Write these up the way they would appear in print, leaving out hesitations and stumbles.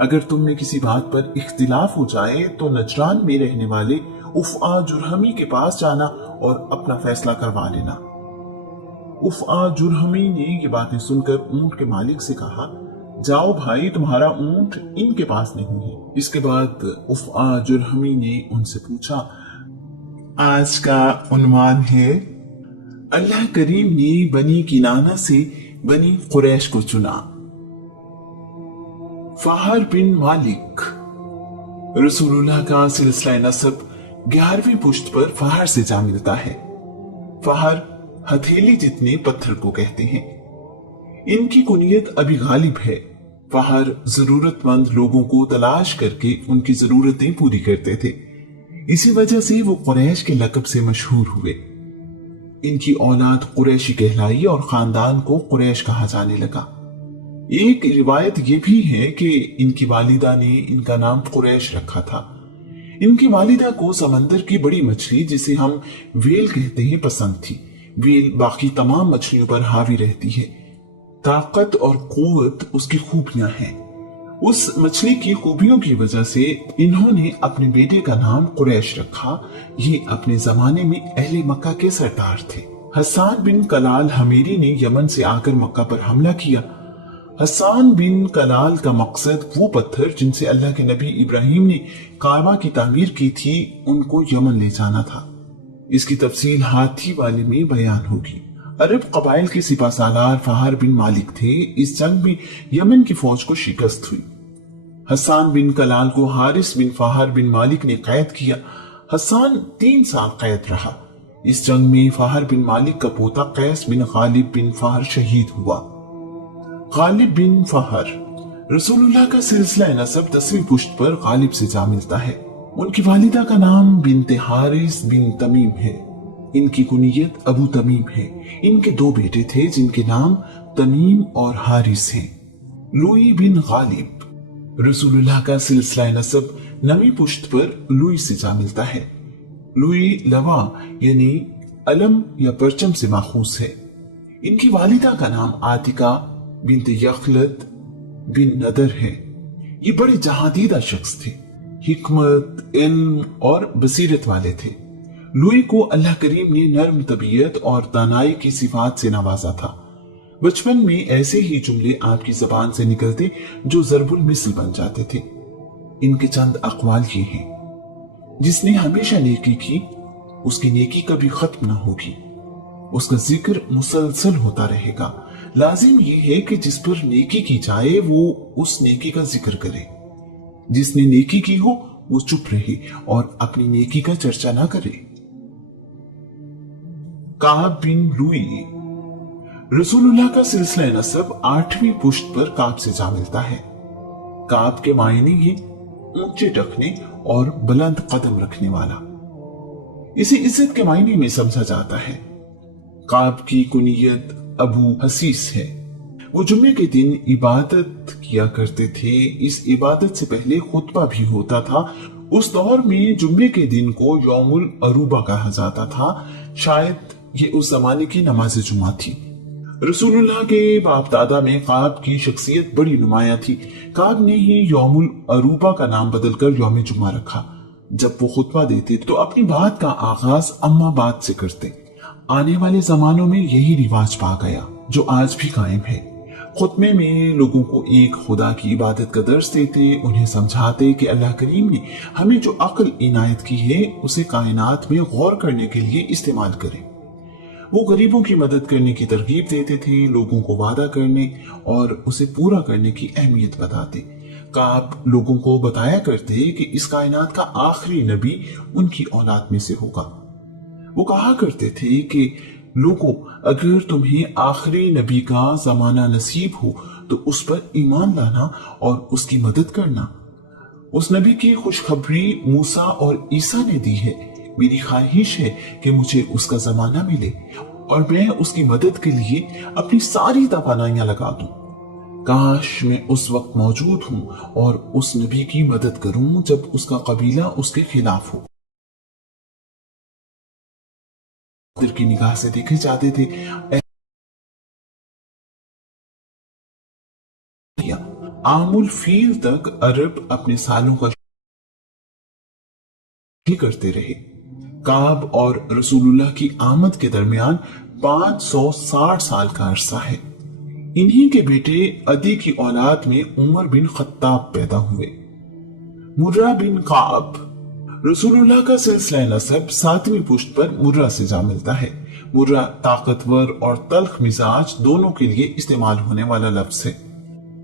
अगर तुम में किसी बात पर इख्तिलाफ हो जाए तो नजरान में रहने वाले उफ़आ जुरहमी के पास जाना और अपना फैसला करवा लेना। उफ़आ जुरहमी ने ये बातें सुनकर ऊंट के मालिक से कहा, जाओ भाई, तुम्हारा ऊंट इनके पास नहीं है। इसके बाद उफ़आ जुरहमी ने उनसे पूछा, आज का उन्वान है, अल्लाह करीम ने बनी किनाना से बनी कुरैश को चुना। फहर बिन मालिक। रसूलुल्लाह का सिलसिला नसब 11वीं पुश्त पर फहर से जा मिलता है। फहर हथेली जितने पत्थर को कहते हैं। इनकी कुनियत अभी गालिब है। फहर जरूरतमंद लोगों को तलाश करके उनकी जरूरतें पूरी करते थे। इसी वजह से वो कुरैश के लकब से मशहूर हुए। इनकी औलाद कुरैशी कहलाई और खानदान को कुरैश कहा जाने लगा। एक रिवायत ये भी है कि इनकी वालिदा ने इनका नाम कुरैश रखा था। इनकी वालिदा को समंदर की बड़ी मछली, जिसे हम वेल कहते हैं, पसंद थी। वेल बाकी तमाम मछलियों पर हावी रहती है। ताकत और कुव्वत उसकी खूबियां हैं। उस मछली की खूबियों की वजह से इन्होंने अपने बेटे का नाम कुरैश रखा। ये अपने जमाने में अहले मक्का के सरदार थे। हसन बिन कलाल हमेरी ने यमन से आकर मक्का पर हमला किया। हसन बिन कलाल का मकसद वो पत्थर जिनसे अल्लाह के नबी इब्राहिम ने काबा की तामीर की थी, उनको यमन ले जाना था। इसकी तफसील हाथी वाले में बयान होगी। अरब कबाइल के सिपा सालार फहर बिन मालिक थे। इस जंग में यमन की फौज को शिकस्त हुई। हसन बिन कलाल को हारिस बिन फहर बिन मालिक ने कैद किया। हसन 3 साल कैद रहा। इस जंग में फहर बिन मालिक का पोता कैस बिन गालिब बिन फहर शहीद हुआ। गालिब बिन फहर। रसूलुल्लाह का सिलसिला नसब 10वीं पुश्त पर गालिब से जा मिलता है। उनकी वालिदा का नाम बिनते हारिस बिन तमीम है। इनकी कुनियत अबू तमीम है। इनके 2 बेटे थे जिनके नाम तमीम और हारिस हैं। लुई बिन गालिब। रसूलुल्लाह का सिलसिला नसब 9वीं पुश्त पर लुई से जा मिलता है। लुई लवा यानी अलम या परचम से माखूज है। इनकी वालिदा का नाम आतिका बिनते यखलत बिन नदर है। ये बड़े जहादीदा शख्स थे। हिकमत, इल्म और बसीरत वाले थे। लुई को अल्लाह करीम ने नर्म तबीयत और दानाई की सिफात से नवाजा था। बचपन में ऐसे ही जुमले आपकी जबान से निकलते जो जरबुल मिसल बन जाते थे। इनके चंद अक़वाल ये हैं, जिसने हमेशा नेकी की उसकी नेकी कभी खत्म न होगी, उसका जिक्र मुसलसल होता रहेगा। लाजिम ये है कि जिस पर नेकी की जाए वो उस नेकी का जिक्र करे। जिसने नेकी की हो वो चुप रहे और अपनी नेकी का चर्चा ना करे। काब बिन लुई। रसूलुल्लाह का सिलसिला नसब 8वीं पुश्त पर काब से जा मिलता है। काब के मायने ये ऊंचे टखने और बुलंद कदम रखने वाला। इसे इज्जत के मायने में समझा जाता है। काब की कुनियत अबू हसीस है। वो जुम्मे के दिन इबादत किया करते थे। इस इबादत से पहले खुतबा भी होता था। उस दौर में जुम्मे के दिन को यौमुल अरूबा कहा जाता था। शायद ये उस जमाने की नमाज जुमा थी। रसूलुल्लाह के बाप दादा में काब की शख्सियत बड़ी नुमाया थी। काब ने ही यौमुल अरूबा का नाम बदलकर यौम जुमा रखा। जब वो खुतबा देते तो अपनी बात का आगाज अम्मा बात से करते। आने वाले जमानों में यही रिवाज पा गया जो आज भी कायम है। खुतबे में लोगों को एक खुदा की इबादत का दर्स देते, उन्हें समझाते कि अल्लाह करीम ने हमें जो अक्ल इनायत की है उसे कायनात में गौर करने के लिए इस्तेमाल करें। वो गरीबों की मदद करने की तरगीब देते थे, लोगों को वादा करने और उसे पूरा करने की अहमियत बताते। काब लोगों को बताया करते कि इस कायनात का आखिरी नबी उनकी औलाद में से होगा। वो कहा करते थे कि लोगों, अगर तुम्हें आखिरी नबी का जमाना नसीब हो तो उस पर ईमान लाना और उसकी मदद करना। उस नबी की खुशखबरी मूसा और ईसा ने दी है। मेरी ख्वाहिश है कि मुझे उसका जमाना मिले और मैं उसकी मदद के लिए अपनी सारी तवानाइयां लगा दूं। काश मैं उस वक्त मौजूद हूं और उस नबी की मदद करूं जब उसका कबीला उसके खिलाफ हो। दिल की निगाह से देखे जाते थे। आमुल फील तक अरब अपने सालों का ही करते रहे। काब और रसूलुल्लाह की आमद के दरमियान 560 साल का अरसा है। इन्हीं के बेटे अदी की औलाद में उमर बिन खत्ताब पैदा हुए। मुर्रा बिन काब रसूलुल्लाह का सिलसिला नसब 7वीं पुश्त पर मुर्रा से जा मिलता है। मुर्रा ताकतवर और तल्ख मिजाज दोनों के लिए इस्तेमाल होने वाला लफ्ज है।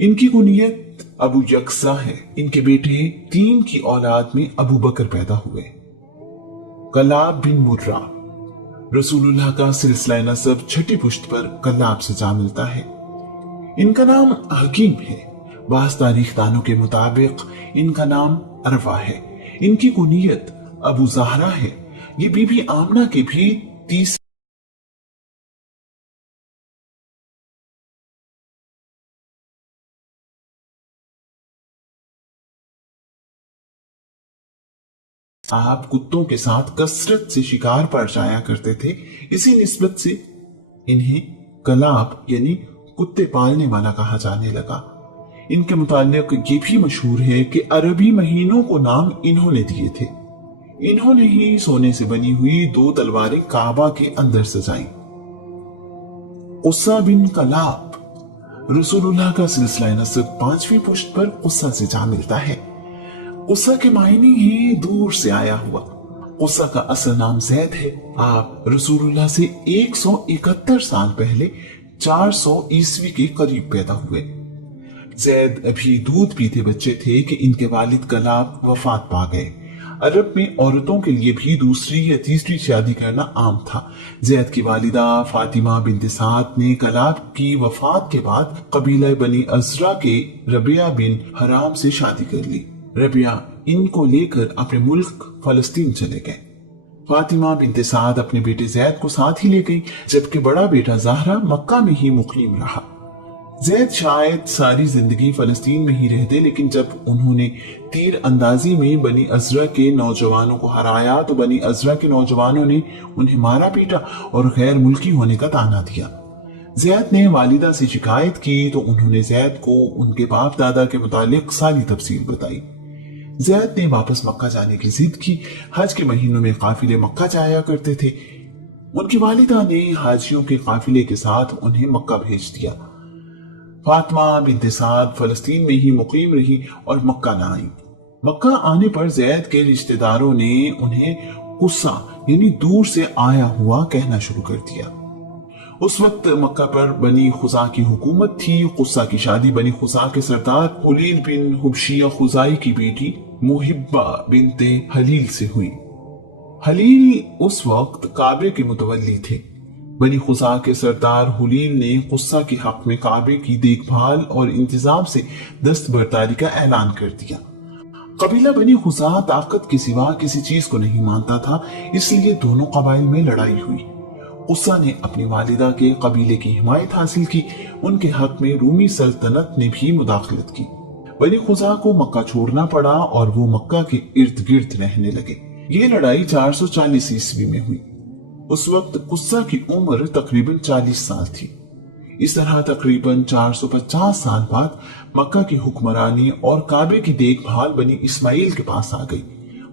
इनकी कुनियत अबू यक्सा है। इनके बेटे 3 की औलाद में अबू बकर पैदा हुए। कलाब बिन मुर्रा रसूलुल्लाह का सिलसिला नसब 6ठी पुश्त पर कलाब से जा मिलता है। इनका नाम हकीम है। बास तारीख दानों के मुताबिक इनका नाम अरवा है। इनकी कुनियत अबू ज़हरा है। ये बीबी आमना के भी 30 आप कुत्तों के साथ कसरत से शिकार पर जाया करते थे। इसी निस्बत से इन्हें कलाब यानी कुत्ते पालने वाला कहा जाने लगा। इनके मुतालिक ये भी मशहूर है कि अरबी महीनों को नाम इन्होंने दिए थे। इन्होंने ही सोने से बनी हुई 2 तलवारें काबा के अंदर सजाई। कुस्सा बिन कलाब रसूलुल्लाह का सिलसिला नसब 5वीं पुश्त पर कुस्सा से जा मिलता है। कुस्सा के मायने ही दूर से आया हुआ। कुस्सा का असल नाम जैद है। आप रसूलुल्लाह से 171 साल पहले 400 ईस्वी के करीब पैदा हुए। जैद अभी दूध पीते बच्चे थे कि इनके वालिद कलाब वफात पा गए। अरब में औरतों के लिए भी दूसरी या तीसरी शादी करना आम था। जैद की वालिदा फातिमा बिन्त साद ने कलाब की वफात के बाद कबीला बनी अजरा के रबिया बिन हराम से शादी कर ली। रबिया इनको लेकर अपने मुल्क फलस्तीन चले गए। फातिमा बिन्त साद अपने बेटे जैद को साथ ही ले गई, जबकि बड़ा बेटा ज़हरा मक्का में ही मुकीम रहा। जैद शायद सारी जिंदगी फलस्तीन में ही रहते, लेकिन जब उन्होंने तीर अंदाजी में बनी अजरा के नौजवानों को हराया तो बनी अजरा के नौजवानों ने उन्हें मारा पीटा और गैर मुल्की होने का ताना दिया। जैद ने वालिदा से शिकायत की तो उन्होंने जैद को उनके बाप दादा के मुतालिक सारी तफसील बताई। जैद ने वापस मक्का जाने की जिद की। हज के महीनों में काफिले मक्का जाया करते थे। उनकी वालिदा ने हाजियों के काफिले के साथ उन्हें मक्का भेज दिया। फातिमा बिन्त साद फलस्तीन में ही मुकीम रही और मक्का न आई। मक्का आने पर जैद के रिश्तेदारों ने उन्हें कुस्सा यानी दूर से आया हुआ कहना शुरू कर दिया। उस वक्त मक्का पर बनी खुजा की हुकूमत थी। कुस्सा की शादी बनी खुजा के सरदार हुलील बिन हुबशिया खुजाई की बेटी मुहिब्बा बिनते हलील से हुई। हलील उस वक्त काबे के मुतवल्ली थे। बनी खुजा के सरदार हुलील ने कुस्सा के हक में काबे की देखभाल और इंतजाम से दस्तबरदारी का ऐलान कर दिया। कबीला बनी खुजा ताकत के सिवा किसी चीज को नहीं मानता था, इसलिए दोनों कबाइल में लड़ाई हुई। कुस्सा ने अपनी वालिदा के कबीले की हिमायत हासिल की। उनके हक में रूमी सल्तनत ने भी मुदाखलत की। बनी खुजा को मक्का छोड़ना पड़ा और वो मक्का के इर्द गिर्द रहने लगे। ये लड़ाई 440 ईस्वी में हुई। उस वक्त कुस्सा की उम्र तकरीबन 40 साल थी। इस तरह तकरीबन 450 साल बाद मक्का की हुक्मरानी और काबे की देखभाल बनी इस्माइल के पास आ गई।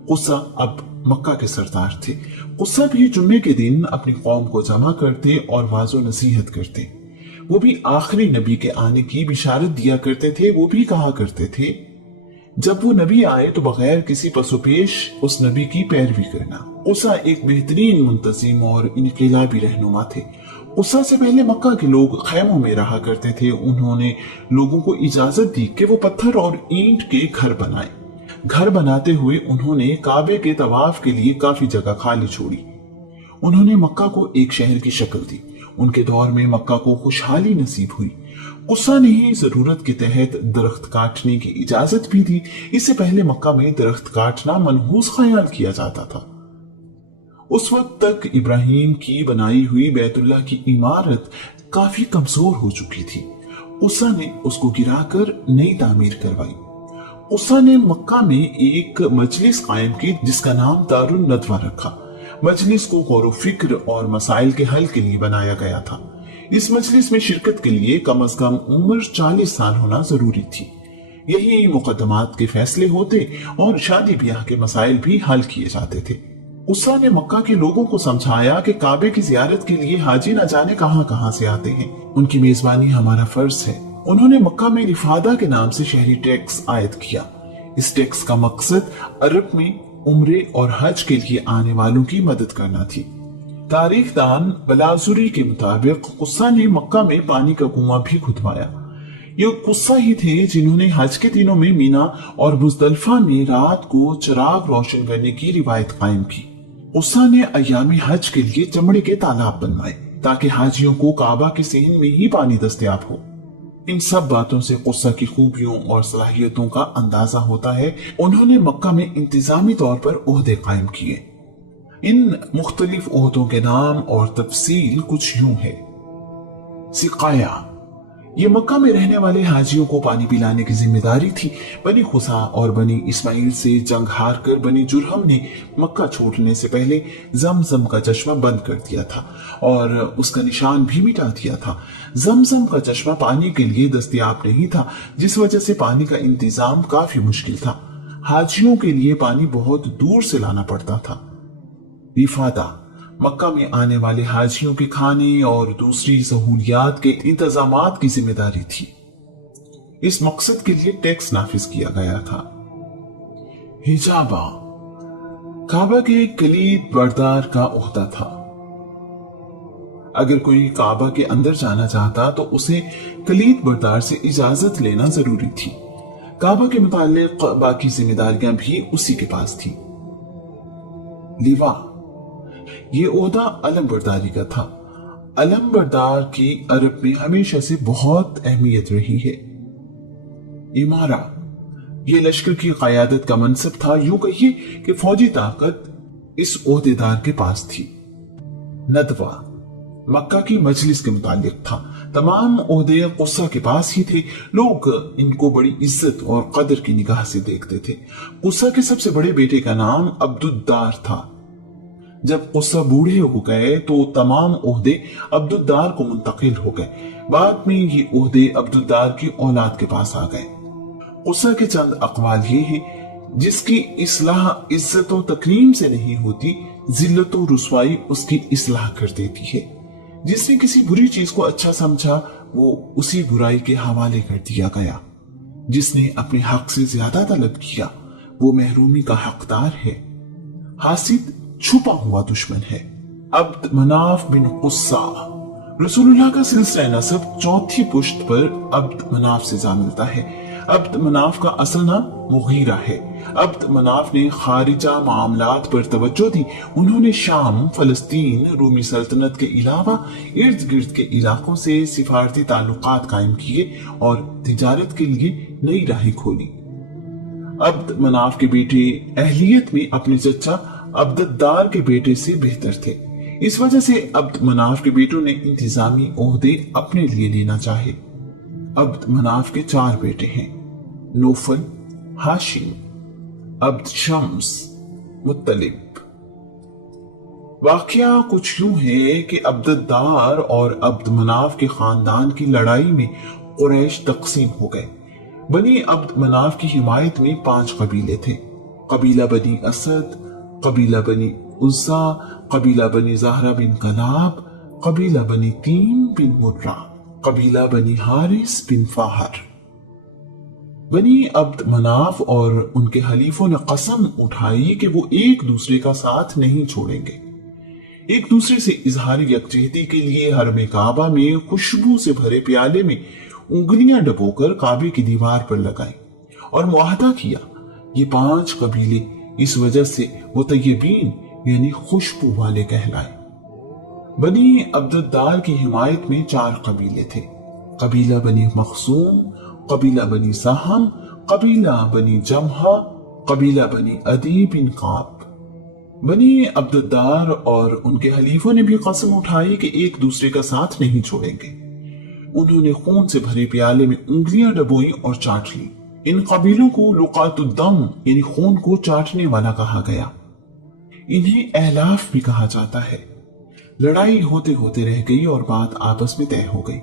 कुस्सा अब मक्का के सरदार थे। कुस्सा भी जुम्मे के दिन अपनी कौम को जमा करते और वाजो नसीहत करते। वो भी आखिरी नबी के आने की बिशारत दिया करते थे। वो भी कहा करते थे, जब वो नबी आए तो बगैर किसी पसोपेश उस नबी की पैरवी करना। कुस्सा एक बेहतरीन मुंतजिम और इनकलाबी रहनुमा थे। कुस्सा से पहले मक्का के लोग खैमों में रहा करते थे। उन्होंने लोगों को इजाजत दी कि वो पत्थर और ईंट के घर बनाए। घर बनाते हुए उन्होंने काबे के तवाफ के लिए काफी जगह खाली छोड़ी। उन्होंने मक्का को एक शहर की शक्ल दी। उनके दौर में मक्का को खुशहाली नसीब हुई। कुस्सा ने ही जरूरत के तहत दरख्त काटने की इजाजत भी दी। इससे पहले मक्का में दरख्त काटना मनहूस ख्याल किया जाता था। उस वक्त तक इब्राहिम की बनाई हुई बैतुल्लाह की इमारत काफी कमजोर हो चुकी थी। कुस्सा ने उसको गिराकर नई तामीर करवाई। कुस्सा ने मक्का में एक मजलिस कायम की जिसका नाम दारुन नदवा रखा। मजलिस को गौर फिक्र और मसाइल के हल के लिए बनाया गया था। इस मजलिस में शिरकत के लिए कम अज कम उम्र 40 साल होना जरूरी थी। यही मुकदमात के फैसले होते और शादी ब्याह के मसाइल भी हल किए जाते थे। कुस्सा ने मक्का के लोगों को समझाया कि काबे की जियारत के लिए हाजी न जाने कहां कहां से आते हैं, उनकी मेजबानी हमारा फर्ज है। उन्होंने मक्का में रिफादा के नाम से शहरी टैक्स आयद किया। इस टैक्स का मकसद अरब में उम्रे और हज के लिए आने वालों की मदद करना थी। तारीखदान बलाजुरी के मुताबिक कुस्सा ने मक्का में पानी का कुआं भी खुदवाया। ये कुस्सा ही थे जिन्होंने हज के दिनों में मीना और मुजदलिफा में रात को चिराग रोशन करने की रिवायत कायम की। कुस्सा ने अय्यामी हज के लिए चमड़े के तालाब बनवाए ताकि हाजियों को काबा के सहन में ही पानी दस्तयाब हो। इन सब बातों से कुस्सा की खूबियों और सलाहियतों का अंदाजा होता है। उन्होंने मक्का में इंतजामी तौर पर ओहदे कायम किए। इन मुख्तलिफ ओहदों के नाम और तफसील कुछ यूं है। सिकाया, ये मक्का में रहने वाले हाजियों को पानी पिलाने की जिम्मेदारी थी। बनी खुसा और बनी इस्माइल से जंग हार कर बनी जुरहम ने मक्का छोड़ने से पहले जमजम का चश्मा बंद कर दिया था और उसका निशान भी मिटा दिया था। जमजम का चश्मा पानी के लिए दस्तयाब नहीं था, जिस वजह से पानी का इंतजाम काफी मुश्किल था। हाजियों के लिए पानी बहुत दूर से लाना पड़ता था। रिफादा, मक्का में आने वाले हाजियों के खाने और दूसरी सहूलियात के इंतजामात की जिम्मेदारी थी। इस मकसद के लिए टैक्स नाफिज किया गया था। हिजाबा, काबा के कलीद बरदार का ओहदा था। अगर कोई काबा के अंदर जाना चाहता तो उसे कलीद बरदार से इजाजत लेना जरूरी थी। काबा के मुताल्लिक बाकी जिम्मेदारियां भी उसी के पास थी। लिवा, ये ओहदा अलम बरदारी का था। अलम बरदार की अरब में हमेशा से बहुत अहमियत रही है। इमारा, ये लश्कर की क़यादत का मनसब था। यूं कहिए कि फौजी ताकत इस ओहदेदार के पास थी। नदवा, मक्का की मजलिस के मुतालिक था। तमाम ओहदे कुस्सा के पास ही थे। लोग इनको बड़ी इज्जत और कदर की निगाह से देखते थे। कुस्सा के सबसे बड़े बेटे का नाम अब्दुद्दार था। जब कुस्सा बूढ़े हो गए तो तमाम ओहदे अब्दुद्दार को मुंतकिल हो गए। बाद में ये ओहदे अब्दुद्दार की औलाद के पास आ गए। कुस्सा के चंद अक़वाल ये हैं, जिसकी इस्लाह इज्जत और तकरीम से नहीं होती, जिल्लत और रुसवाई उसकी इस्लाह कर देती है। जिसने किसी बुरी चीज को अच्छा समझा वो उसी बुराई के हवाले कर दिया गया। जिसने अपने हक से ज्यादा तलब किया वो महरूमी का हकदार है। हासिद छुपा हुआ दुश्मन है। अब्द मनाफ बिन कुस्सा, रसूलुल्लाह का सिलसिला नसब चौथी पुश्त पर अब्द मनाफ से जा मिलता है। अब्द मनाफ का असल नाम मुगीरा है। अब्द मनाफ ने खारिजा मामलात पर तवज्जो दी। उन्होंने शाम, फलस्तीन, रूमी सल्तनत के अलावा इर्द गिर्द के इलाकों से सिफारती ताल्लुकात कायम किए और तिजारत के लिए नई राहें खोली। अब्द मनाफ के बेटे अहलियत में अपने चचा अब्दुद्दार के बेटे से बेहतर थे। इस वजह से अब्द मनाफ के बेटों ने इंतजामी ओहदे अपने लिए लेना चाहे। अब्द मनाफ के 4 बेटे हैं, नौफल, हाशिम, अब्द शम्स, मुत्तलिब। वाकया कुछ यूं है कि अब्दुद्दार और अब्द मनाफ के खानदान की लड़ाई में कुरैश तकसीम हो गए। बनी अब्द मनाफ की हिमायत में 5 कबीले थे। कबीला बनी असद, कबीला बनी उज़्ज़ा, कबीला बनी ज़हरा बिन कलाब, कबीला बनी तीम बिन मुर्रा, कबीला बनी हारिस बिन फाहर। बनी अब्द मनाफ और उनके हलीफों ने कसम उठाई कि वो एक दूसरे का साथ नहीं छोड़ेंगे। एक दूसरे से इजहार यकजहती के लिए हरम काबा में खुशबू से भरे प्याले में उंगलियां डबोकर काबे की दीवार पर लगाई और मुआहदा किया। ये 5 कबीले इस वजह से मुतय्यबीन यानी खुशबू वाले कहलाए। बनी अब्दुद्दार की हिमायत में 4 कबीले थे। कबीला बनी मखसूम, कबीला बनी साहम, कबीला बनी जमहा, कबीला बनी अदी बिन काब। बनी अब्दुद्दार और उनके हलीफों ने भी कसम उठाई कि एक दूसरे का साथ नहीं छोड़ेंगे। उन्होंने खून से भरे प्याले में उंगलियां डबोई और चाट ली। इन कबीलों को लुकातुद्दम यानी खून को चाटने वाला कहा गया। इन्हें एहलाफ भी कहा जाता है। लड़ाई होते होते रह गई और बात आपस में तय हो गई।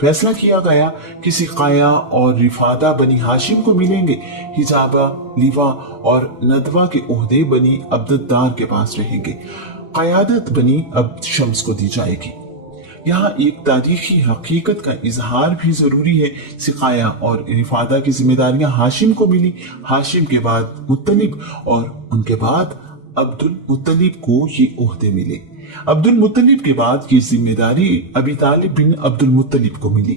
फैसला किया गया कि सिकाया और रिफादा बनी हाशिम को मिलेंगे। हिजाबा, लिवा और नदवा के ओहदे बनी अब्दुद्दार के पास रहेंगे। क़यादत बनी अब्द शम्स को दी जाएगी। यहाँ एक तारीखी हकीकत का इजहार भी जरूरी है। सिकाया और रिफादा की जिम्मेदारियां हाशिम को मिली। हाशिम के बाद मुत्तलिब और उनके बाद अब्दुल मुत्तलिब को ये ओहदे मिले। अब्दुल मुत्तलिब के बाद ये जिम्मेदारी अबी तालिब बिन अब्दुल मुत्तलिब को मिली।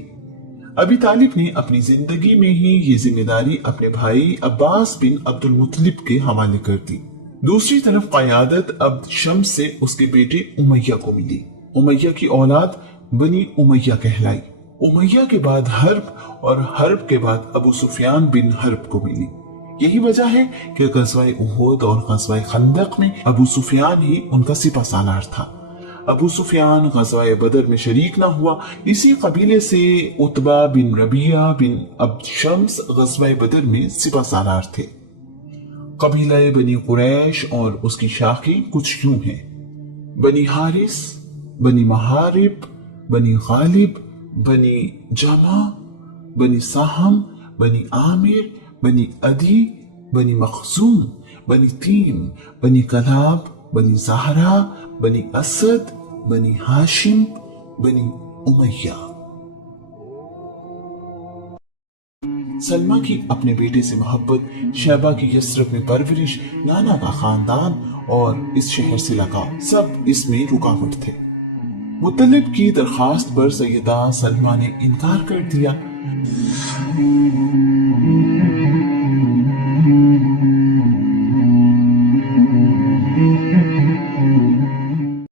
अबी तालिब ने अपनी जिंदगी में ही ये जिम्मेदारी अपने भाई अब्बास बिन अब्दुल मुत्तलिब के हवाले कर दी। दूसरी तरफ क़यादत अब्द शम्स से उसके बेटे उमैया को मिली। उमैया की औलाद बनी उमैया कहलाई। उमैया के बाद हर्ब और हर्ब के बाद अबू सुफियान बिन हर्ब को मिली। यही वजह है कि ग़ज़वा उहद और ग़ज़वा खंदक में अबू सुफियान ही उनका सिपा सालार था। अबू सुफियान ग़ज़वा बदर में शरीक ना हुआ। इसी कबीले से उतबा बिन रबिया बिन अब्द शम्स ग़ज़वा बदर में सिपा सालार थे। कबीला बनी कुरैश और उसकी शाखें कुछ यूं हैं: बनी हारिस, बनी महारिब, बनी गालिब, बनी जमा, बनी साहम, बनी आमिर, बनी अदी, बनी मखजूम, बनी तीम, बनी कलाब, बनी ज़हरा, बनी असद, बनी हाशिम, बनी उमैया। सलमा की अपने बेटे से मोहब्बत, शैबा की यस्रब में परवरिश, नाना का खानदान और इस शहर से लगाव सब इसमें रुकावट थे। मुत्तलिब की दरखास्त पर सैयदा सलमा ने इनकार कर दिया।